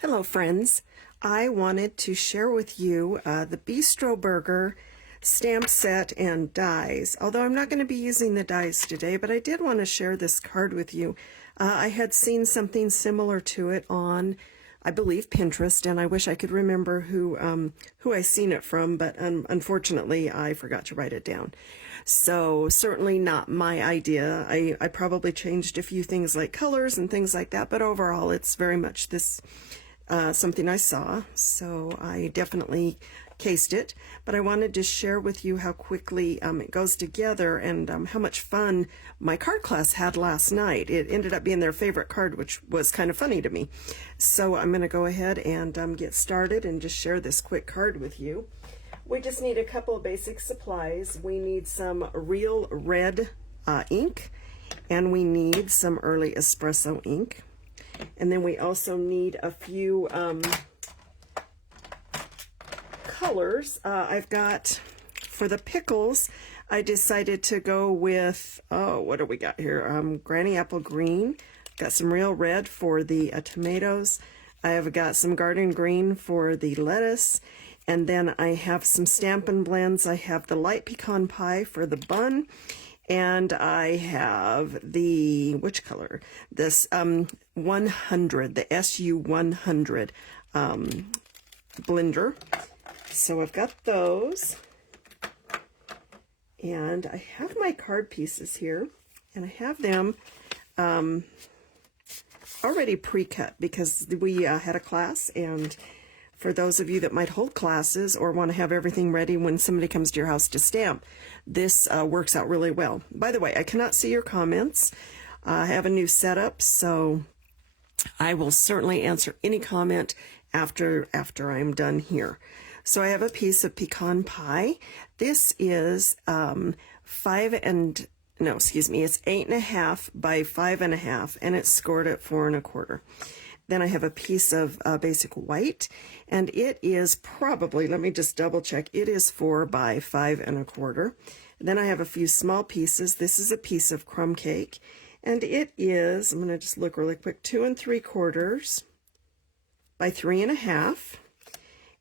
Hello friends, I wanted to share with you the Bistro Burger stamp set and dies. Although I'm not going to be using the dies today, but I did want to share this card with you. I had seen something similar to it on, I believe, Pinterest, and I wish I could remember who I seen it from, but unfortunately I forgot to write it down. So certainly not my idea. I probably changed a few things like colors and things like that, but overall it's very much this something I saw, so I definitely cased it, but I wanted to share with you how quickly it goes together and how much fun my card class had last night. It ended up being their favorite card, which was kind of funny to me. So I'm going to go ahead and get started and just share this quick card with you. We just need a couple of basic supplies. We need some real red ink, and we need some early espresso ink. And then we also need a few colors. I've got, for the pickles, I decided to go with, what do we got here? Granny Apple Green. Got some real red for the tomatoes. I have got some garden green for the lettuce. And then I have some Stampin' Blends. I have the light pecan pie for the bun. And I have the, which color? This 100, the SU 100 blender. So I've got those. And I have my card pieces here. And I have them already pre-cut because we had a class, and for those of you that might hold classes or want to have everything ready when somebody comes to your house to stamp, this works out really well. By the way, I cannot see your comments. I have a new setup, so I will certainly answer any comment after I'm done here. So I have a piece of pecan pie. This is it's 8.5 by 5.5, and it's scored at 4 1/4. Then I have a piece of basic white, and it is probably, let me just double check, it is 4 by 5 1/4. Then I have a few small pieces. This is a piece of crumb cake, and it is, I'm going to just look really quick, 2 3/4 by 3.5.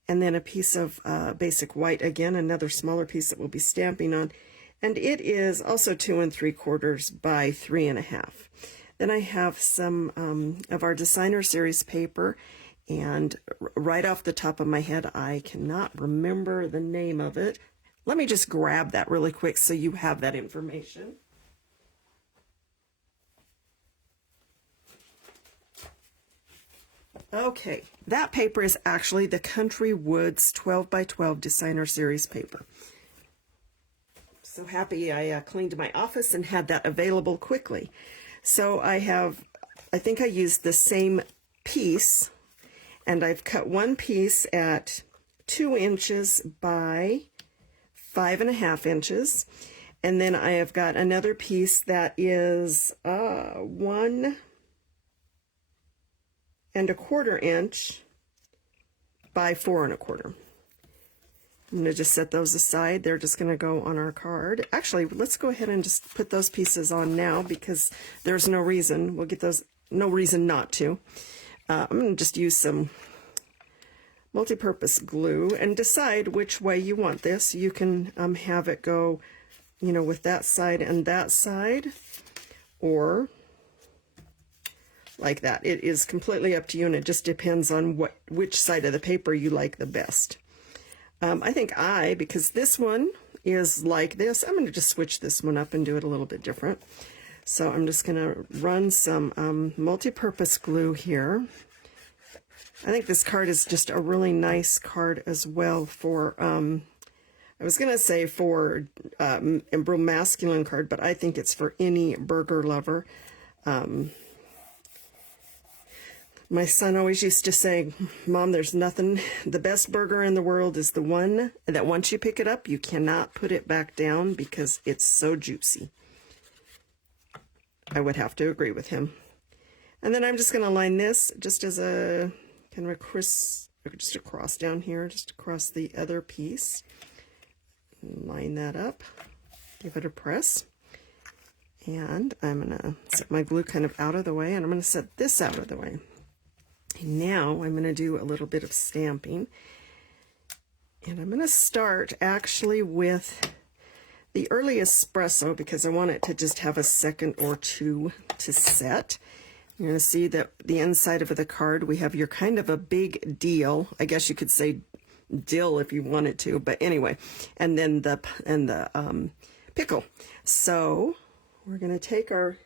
And then a piece of basic white, again, another smaller piece that we'll be stamping on, and it is also 2 3/4 by 3.5. Then I have some of our designer series paper, and right off the top of my head, I cannot remember the name of it. Let me just grab that really quick so you have that information. Okay, that paper is actually the Country Woods 12 by 12 designer series paper. So happy I cleaned my office and had that available quickly. So I think I used the same piece, and I've cut one piece at 2 inches by 5.5 inches. And then I have got another piece that is 1 1/4 inch by 4 1/4. I'm going to just set those aside. They're just going to go on our card. Actually, let's go ahead and just put those pieces on now because there's no reason. We'll get those, no reason not to. I'm going to just use some multi-purpose glue and decide which way you want this. You can have it go, you know, with that side and that side, or like that. It is completely up to you, and it just depends on which side of the paper you like the best. I think because this one is like this, I'm going to just switch this one up and do it a little bit different. So I'm just going to run some multi-purpose glue here. I think this card is just a really nice card as well for, I was going to say for a real masculine card, but I think it's for any burger lover. My son always used to say, Mom, there's nothing, the best burger in the world is the one that once you pick it up, you cannot put it back down because it's so juicy. I would have to agree with him. And then I'm just going to line this just as a kind of just a cross down here, just across the other piece. Line that up, give it a press. And I'm going to set my glue kind of out of the way, and I'm going to set this out of the way. Now I'm going to do a little bit of stamping. And I'm going to start actually with the early espresso because I want it to just have a second or two to set. You're going to see that the inside of the card, we have your kind of a big deal. I guess you could say dill if you wanted to, but anyway. And then the pickle. So we're going to take our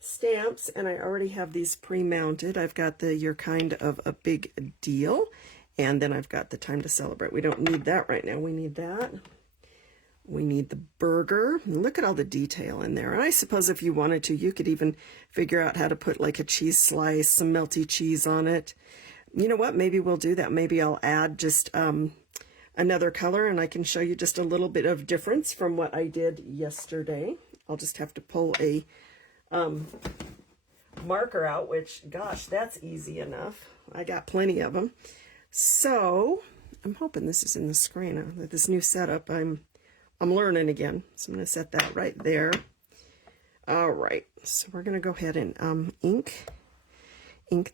stamps, and I already have these pre-mounted. I've got the You're Kind of a Big Deal, and then I've got the Time to Celebrate. We don't need that right now. We need that. We need the burger. Look at all the detail in there. And I suppose if you wanted to, you could even figure out how to put like a cheese slice, some melty cheese on it. You know what? Maybe we'll do that. Maybe I'll add just another color, and I can show you just a little bit of difference from what I did yesterday. I'll just have to pull a marker out, which, gosh, that's easy enough. I got plenty of them. So I'm hoping this is in the screen. This new setup, I'm learning again. So I'm going to set that right there. All right, so we're going to go ahead and ink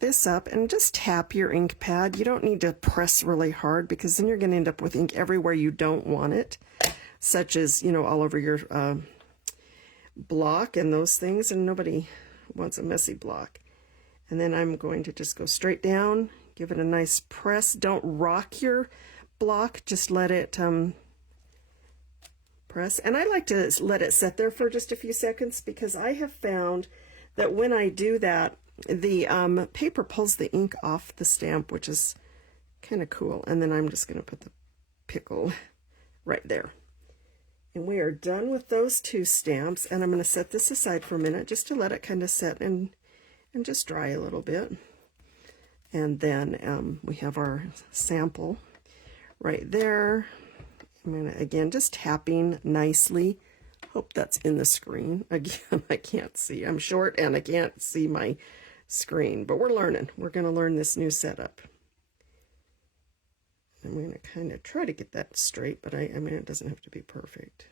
this up, and just tap your ink pad. You don't need to press really hard because then you're going to end up with ink everywhere you don't want it, such as, you know, all over your block and those things, and nobody wants a messy block. And then I'm going to just go straight down, give it a nice press. Don't rock your block, just let it press. And I like to let it sit there for just a few seconds because I have found that when I do that, the paper pulls the ink off the stamp, which is kind of cool. And then I'm just going to put the pickle right there. And we are done with those two stamps, and I'm going to set this aside for a minute just to let it kind of set and just dry a little bit. And then we have our sample right there. I'm going to, again, just tapping nicely. Hope that's in the screen. Again, I can't see. I'm short and I can't see my screen, but we're learning. We're going to learn this new setup. I'm going to kind of try to get that straight, but I mean, it doesn't have to be perfect.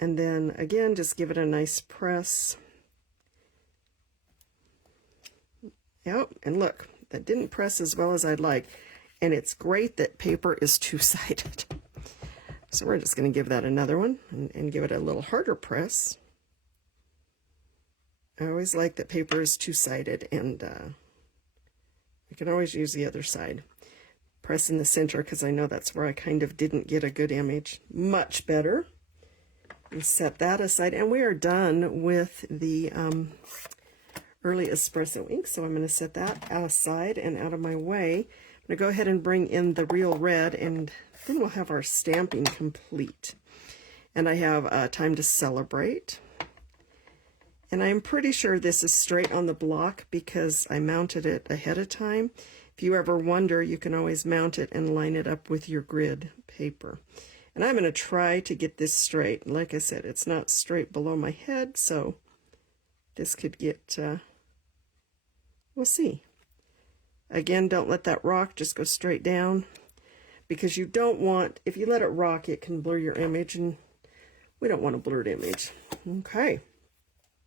And then, again, just give it a nice press. Yep, and look, that didn't press as well as I'd like. And it's great that paper is two-sided. So we're just going to give that another one and give it a little harder press. I always like that paper is two-sided, and we can always use the other side. Press in the center because I know that's where I kind of didn't get a good image. Much better. And set that aside, and we are done with the early espresso ink. So I'm going to set that aside and out of my way. I'm going to go ahead and bring in the real red, and then we'll have our stamping complete. And I have Time to Celebrate. And I'm pretty sure this is straight on the block because I mounted it ahead of time. If you ever wonder, you can always mount it and line it up with your grid paper. And I'm going to try to get this straight. Like I said, it's not straight below my head, so this could get, we'll see. Again, don't let that rock, just go straight down. Because you don't want, if you let it rock, it can blur your image, and we don't want a blurred image. Okay.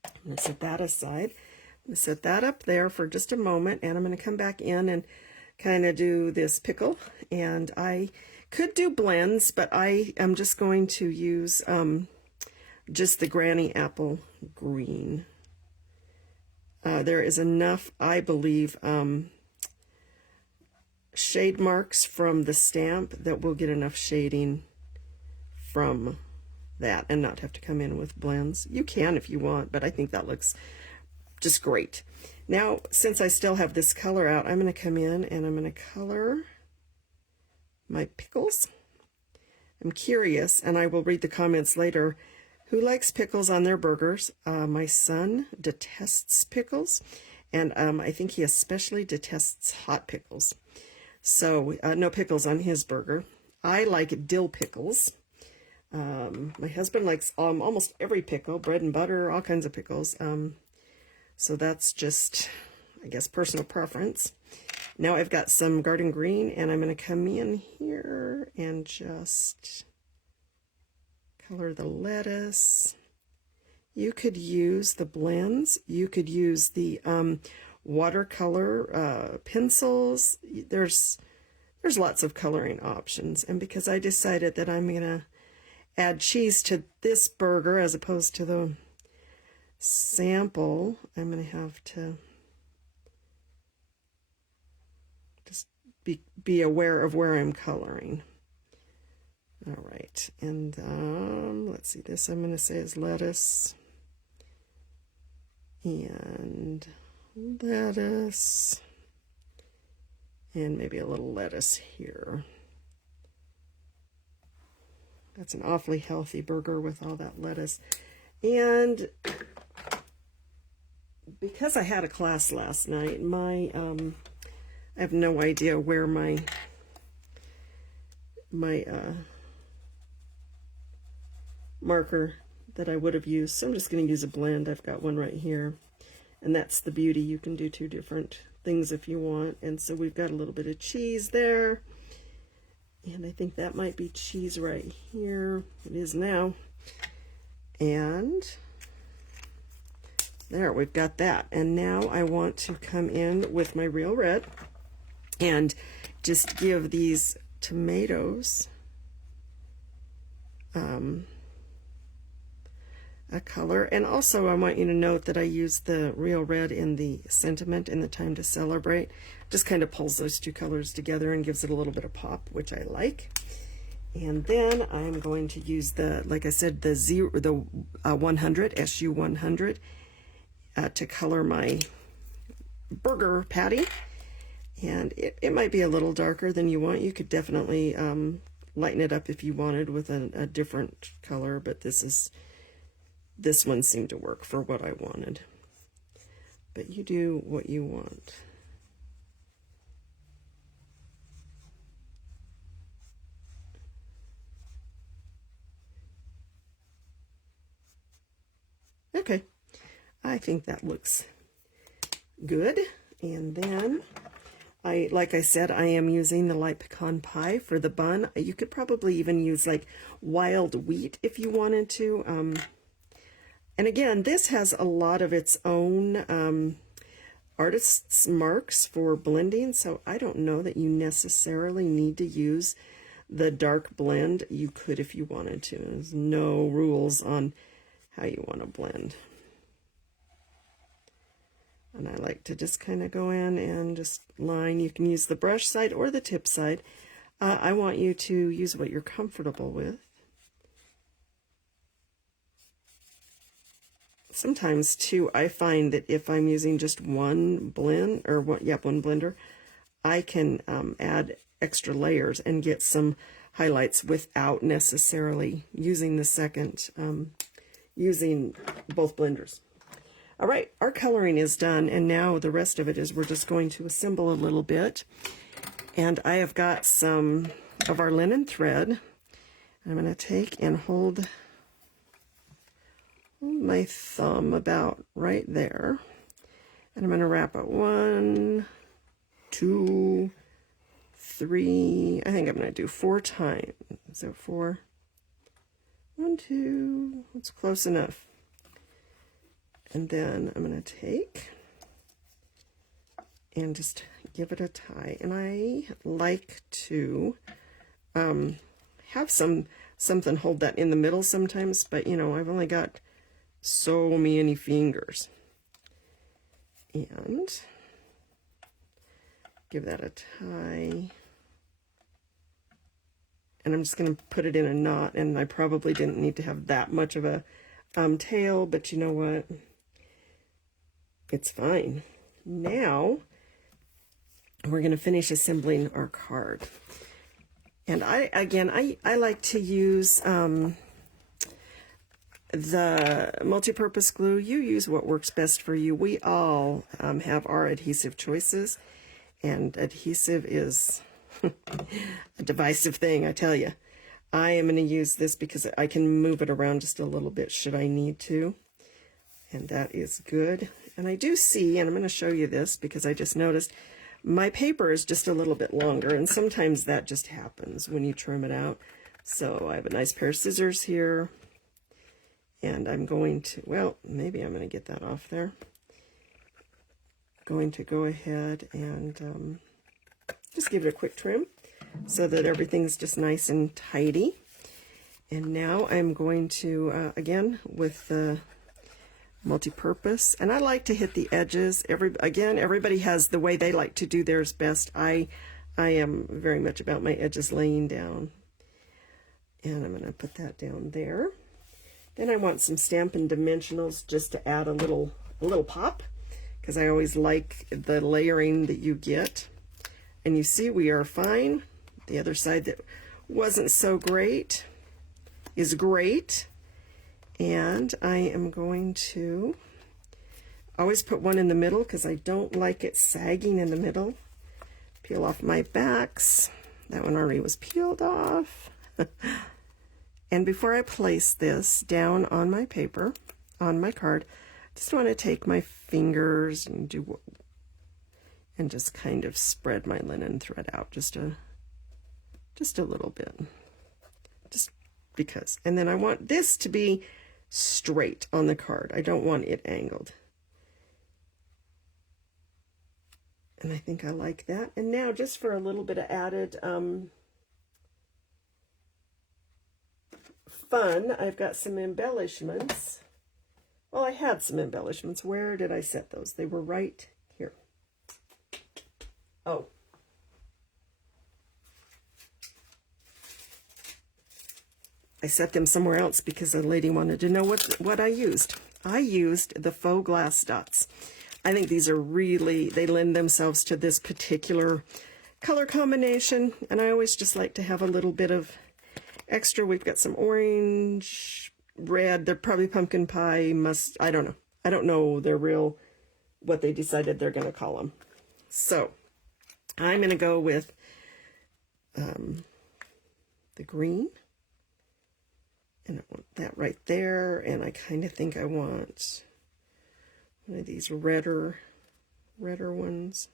I'm going to set that aside. I'm going to set that up there for just a moment, and I'm going to come back in and kind of do this pickle. And I could do blends, but I am just going to use just the Granny Apple Green. There is enough, I believe, shade marks from the stamp that we'll get enough shading from that and not have to come in with blends. You can if you want, but I think that looks just great. Now, since I still have this color out, I'm going to come in and I'm going to color my pickles. I'm curious, and I will read the comments later, who likes pickles on their burgers. My son detests pickles, and I think he especially detests hot pickles. So no pickles on his burger. I like dill pickles. My husband likes almost every pickle, bread and butter, all kinds of pickles. So that's just, I guess, personal preference. Now I've got some garden green, and I'm going to come in here and just color the lettuce. You could use the blends. You could use the watercolor pencils. There's lots of coloring options. And because I decided that I'm going to add cheese to this burger as opposed to the sample, I'm going to have to just be aware of where I'm coloring. All right, and let's see, this I'm going to say is lettuce, and lettuce, and maybe a little lettuce here. That's an awfully healthy burger with all that lettuce. And because I had a class last night, I have no idea where my marker that I would have used, so I'm just going to use a blend. I've got one right here, and that's the beauty. You can do two different things if you want. And so we've got a little bit of cheese there, and I think that might be cheese right here. It is now. And there, we've got that. And now I want to come in with my Real Red and just give these tomatoes a color. And also I want you to note that I use the Real Red in the Sentiment in the Time to Celebrate. Just kind of pulls those two colors together and gives it a little bit of pop, which I like. And then I'm going to use the, like I said, the 100, SU 100 to color my burger patty. And it might be a little darker than you want. You could definitely lighten it up if you wanted with a different color, but this one seemed to work for what I wanted. But you do what you want. Okay, I think that looks good. And then like I said, I am using the light pecan pie for the bun. You could probably even use like wild wheat if you wanted to. And again, this has a lot of its own artist's marks for blending, so I don't know that you necessarily need to use the dark blend. You could if you wanted to. There's no rules on how you want to blend. And I like to just kind of go in and just line. You can use the brush side or the tip side. I want you to use what you're comfortable with. Sometimes too, I find that if I'm using just one blend or one blender, I can add extra layers and get some highlights without necessarily using the second, using both blenders. All right, our coloring is done, and now the rest of it is we're just going to assemble a little bit. And I have got some of our linen thread. I'm going to take and hold my thumb about right there, and I'm going to wrap it 1, 2, 3. I think I'm going to do 4 times. So 4, 1, 2. That's close enough. And then I'm going to take and just give it a tie. And I like to have something hold that in the middle sometimes, but you know, I've only got so many fingers. And give that a tie. And I'm just going to put it in a knot, and I probably didn't need to have that much of a tail, but you know what? It's fine. Now we're going to finish assembling our card. And I like to use the multi-purpose glue. You use what works best for you. We all have our adhesive choices, and adhesive is a divisive thing, I tell you. I am going to use this because I can move it around just a little bit should I need to, and that is good. And I do see, and I'm going to show you this because I just noticed my paper is just a little bit longer, and sometimes that just happens when you trim it out. So I have a nice pair of scissors here, and I'm going to, well, maybe I'm going to get that off there. going to go ahead and just give it a quick trim so that everything's just nice and tidy. And now I'm going to, again, with the multi-purpose, and I like to hit the edges. Everybody has the way they like to do theirs best. I am very much about my edges laying down. And I'm going to put that down there. Then I want some Stampin' Dimensionals just to add a little pop, because I always like the layering that you get. And you see we are fine. The other side that wasn't so great is great. And I am going to always put one in the middle because I don't like it sagging in the middle. Peel off my backs. That one already was peeled off. And before I place this down on my paper, on my card, I just want to take my fingers and just kind of spread my linen thread out just a little bit. Just because. And then I want this to be straight on the card. I don't want it angled. And I think I like that. And now just for a little bit of added fun, I've got some embellishments. Well, I had some embellishments. Where did I set those? They were right here. Oh. I set them somewhere else because a lady wanted to know what I used. I used the faux glass dots. I think these are really, they lend themselves to this particular color combination, and I always just like to have a little bit of extra. We've got some orange, red, they're probably pumpkin pie, I don't know. I don't know their real, what they decided they're going to call them. So, I'm going to go with the green. And I want that right there, and I kind of think I want one of these redder ones.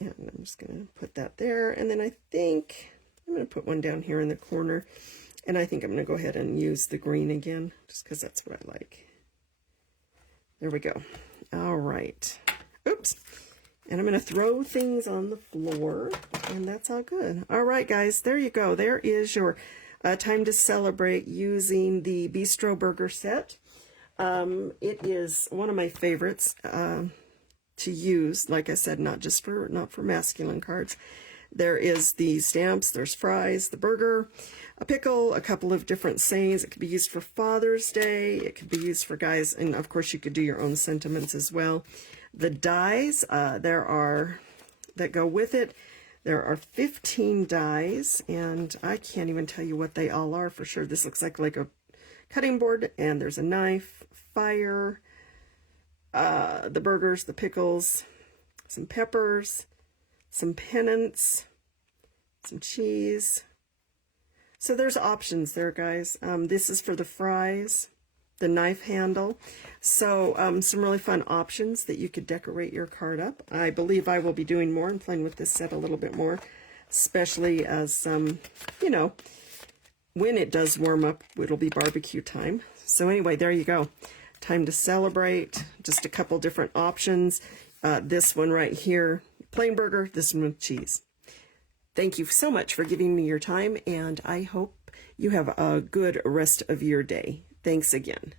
And I'm just going to put that there, and then I think I'm going to put one down here in the corner, and I think I'm going to go ahead and use the green again, just because that's what I like. There we go. All right. Oops. And I'm going to throw things on the floor, and that's all good. All right, guys, there you go. There is your time to celebrate using the Bistro Burger set. It is one of my favorites to use. Like I said, not for masculine cards. There is the stamps, there's fries, the burger, a pickle, a couple of different sayings. It could be used for Father's Day. It could be used for guys, and of course you could do your own sentiments as well. The dies, that go with it. There are 15 dies, and I can't even tell you what they all are for sure. This looks like a cutting board, and there's a knife, fire, the burgers, the pickles, some peppers, some pennants, some cheese. So there's options there, guys. This is for the fries, the knife handle. So some really fun options that you could decorate your card up. I believe I will be doing more and playing with this set a little bit more, especially as, you know, when it does warm up, it'll be barbecue time. So anyway, there you go. Time to celebrate. Just a couple different options. This one right here, plain burger, this one with cheese. Thank you so much for giving me your time, and I hope you have a good rest of your day. Thanks again.